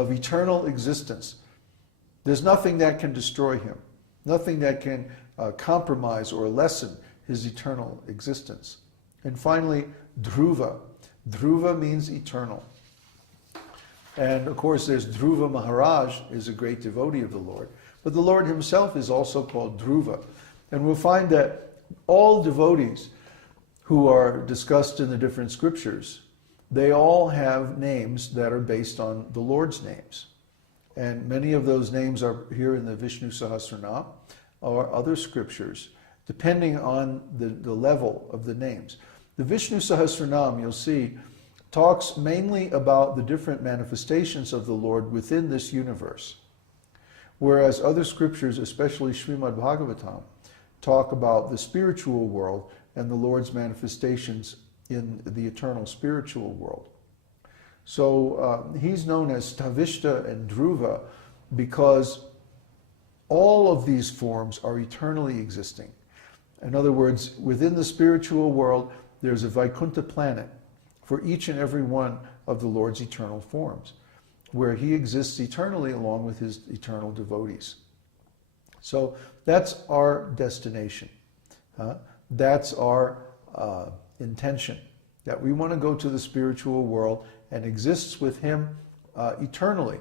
of eternal existence. There's nothing that can destroy him, nothing that can compromise or lessen his eternal existence. And finally, Dhruva. Dhruva means eternal. And of course, there's Dhruva Maharaj, is a great devotee of the Lord. But the Lord himself is also called Dhruva. And we'll find that all devotees who are discussed in the different scriptures, they all have names that are based on the Lord's names. And many of those names are here in the Vishnu Sahasranam or other scriptures, depending on the level of the names. The Vishnu Sahasranam, you'll see, talks mainly about the different manifestations of the Lord within this universe. Whereas other scriptures, especially Srimad Bhagavatam, talk about the spiritual world and the Lord's manifestations in the eternal spiritual world. So he's known as Tavishta and Dhruva because all of these forms are eternally existing. In other words, within the spiritual world, there's a Vaikuntha planet for each and every one of the Lord's eternal forms, where he exists eternally along with his eternal devotees. So that's our destination. That's our intention, that we want to go to the spiritual world and exist with him eternally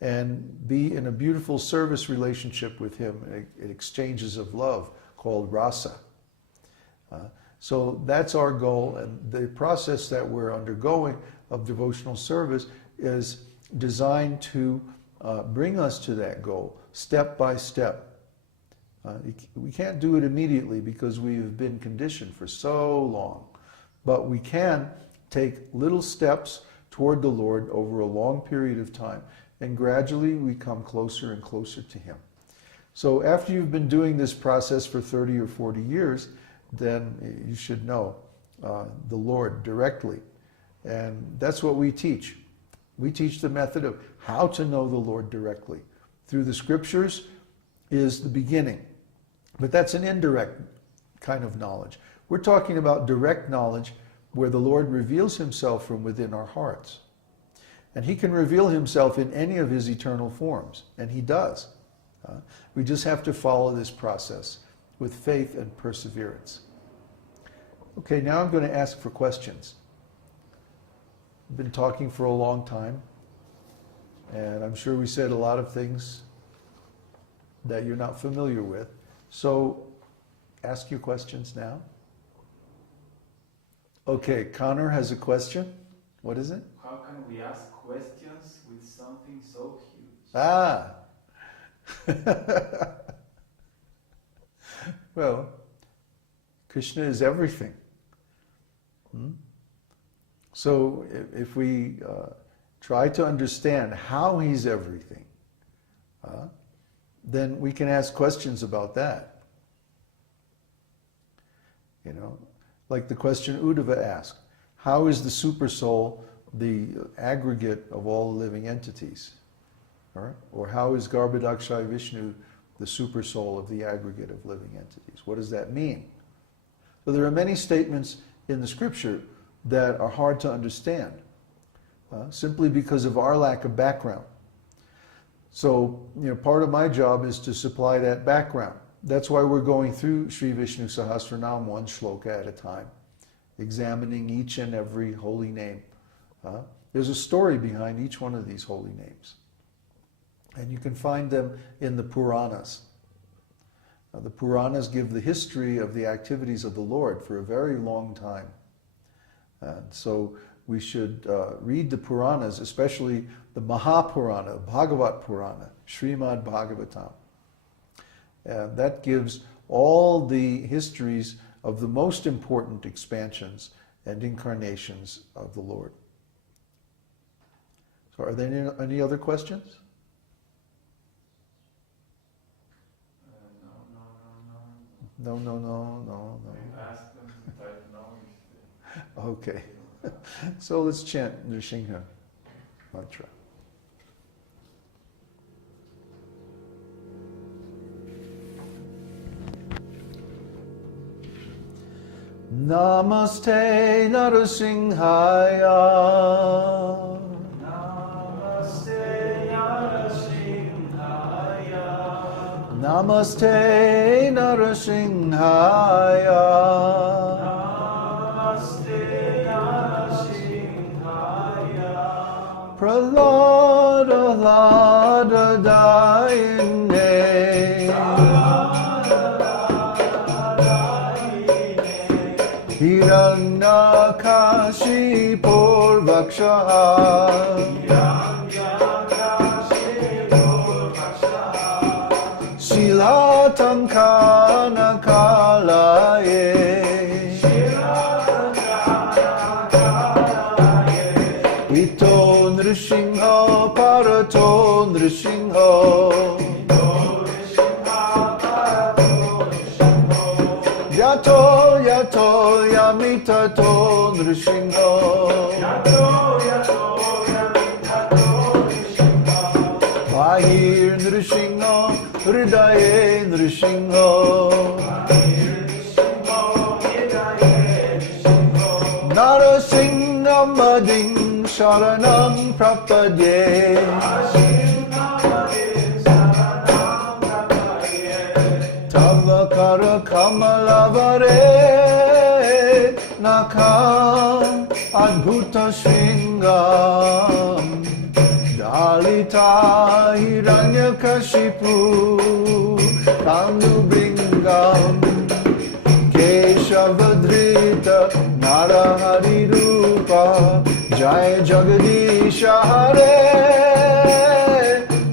and be in a beautiful service relationship with him in exchanges of love called rasa. So that's our goal, and the process that we're undergoing of devotional service is designed to bring us to that goal, step by step. We can't do it immediately because we have been conditioned for so long, but we can take little steps toward the Lord over a long period of time, and gradually we come closer and closer to him. So after you've been doing this process for 30 or 40 years, then you should know the Lord directly. And that's what we teach. We teach the method of how to know the Lord directly. Through the scriptures is the beginning. But that's an indirect kind of knowledge. We're talking about direct knowledge where the Lord reveals himself from within our hearts. And he can reveal himself in any of his eternal forms, and he does. We just have to follow this process with faith and perseverance. Okay, now I'm going to ask for questions. I've been talking for a long time, and I'm sure we said a lot of things that you're not familiar with. So ask your questions now. Okay, Connor has a question. What is it? How can we ask questions with something so huge? Ah! Well, Krishna is everything. So if we try to understand how he's everything, then we can ask questions about that. You know, like the question Uddhava asked, how is the super soul the aggregate of all living entities? Or how is Garbhodakshay Vishnu the super soul of the aggregate of living entities? What does that mean? So there are many statements in the scripture that are hard to understand, simply because of our lack of background. So, part of my job is to supply that background. That's why we're going through Sri Vishnu Sahasranam one shloka at a time, examining each and every holy name. There's a story behind each one of these holy names. And you can find them in the Puranas. The Puranas give the history of the activities of the Lord for a very long time. And so we should read the Puranas, especially the Mahapurana, Bhagavat Purana, Srimad Bhagavatam. And that gives all the histories of the most important expansions and incarnations of the Lord. So are there any other questions? No. Ask them if I know. Okay. So let's chant Nrsimha mantra. Namaste Narasimhaya. Namaste Namaste Narasimhaya. Namaste Narasimhaya. Pralada Lada Dayane. Hiranyakashi Vakshaha. Shilatankana Kalaye. Ito Nrishingha Parato Nrishingha. Yato Yato Yamitato Nrishingha. Bahir Nrishingha Hridaye Nrishingha. Narasingha Mading Sharanam Prapadye. Tavakara Kamalavare Nakam Adbhuta Shringam. Dalita Hiranyakashipu Tanubringam. Keshavadrita Narahari Rupa. Jai Jagadisha Hare.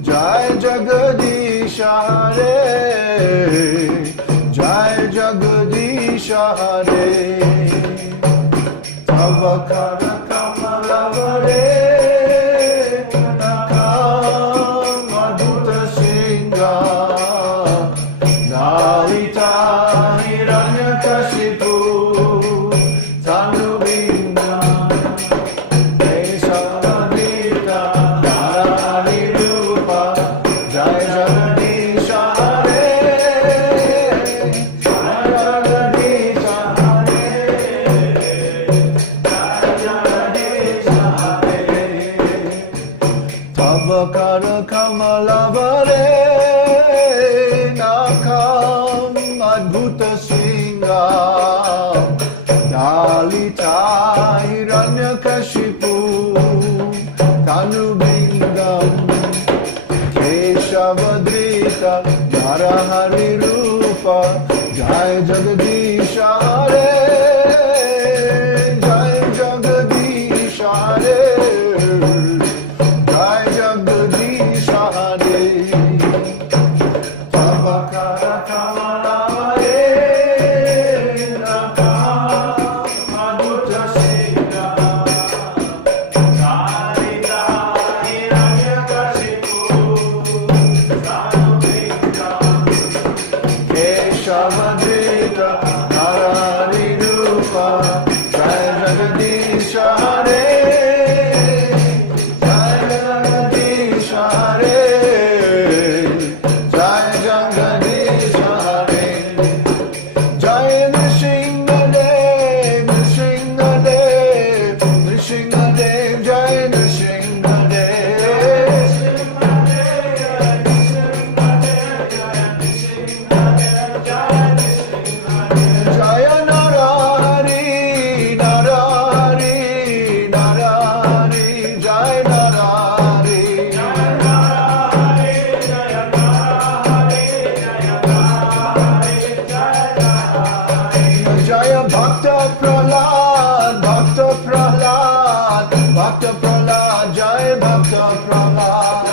Jai Jagadisha Hare. Jai Jagadisha Hare. Tavakara Kamalavare Nakam Adbhuta Shringa. Dalita Hiranyakashipu Tanubindam. Keshavadrita Narahari Rupa. Jai Jagadisha Hare. Jai Jagadisha Hare. Jai Jagadisha Hare. Tavakara Kamalavare Nakam Adbhuta Shringa. Dalita Hiranyakashipu Tanubindam. Keshavadrita Narahari Rupa. Jai Jagadisha Hare. Jai Jagadisha Hare. Jai Jagadisha Hare. Tavakara Kamalavare Nakam Adbhuta Shringa. Dalita Hiranyakashipu Tanubindam. Keshavadrita Narahari Rupa. Jai Jagadisha Hare. Jai Jagadisha Hare. Jai Jagadisha Hare. Jai Nrsimhadev, Nrsimhadev, Nrsimhadev, Jai Nrsimhadev. Jaya Narahari, Narahari, Narahari, Jai Narahari. Jaya Bhakta Prahlad, Bhakta Prahlad, Bhakta Prahlad, Jai Bhakta Prahlad.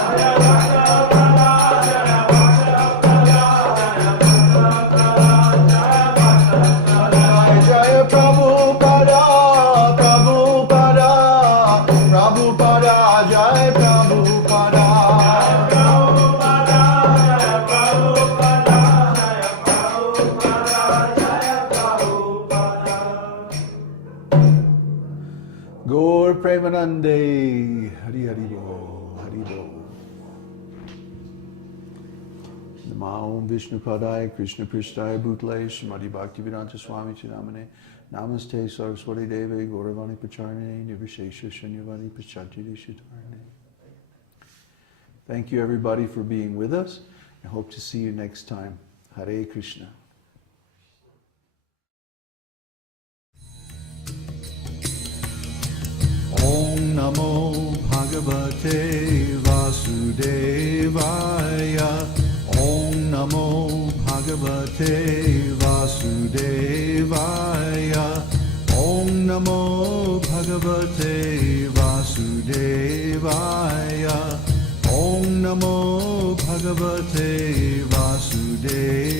Jaya Prabhupada, Prabhupada, Prabhupada, Jai Prabhupada. Gaur Premanande, Hari Hari Bo, Hari Bo. Namo Vishnu Padaya, Krishna Prishtaya Bhutale, Srimati Bhaktivedanta Swami Chidamane, Namaste Saraswati Deve, Gauravani Pacharne, Nirvishesha Shanyavani Pachati Shitarne. Thank you everybody for being with us. I hope to see you next time. Hare Krishna. Om Namo Bhagavate Vasudevaya. Om Namo Bhagavate Vasudevaya. Om Namo Bhagavate Vasudevaya. Om Namo Bhagavate Vasudevaya.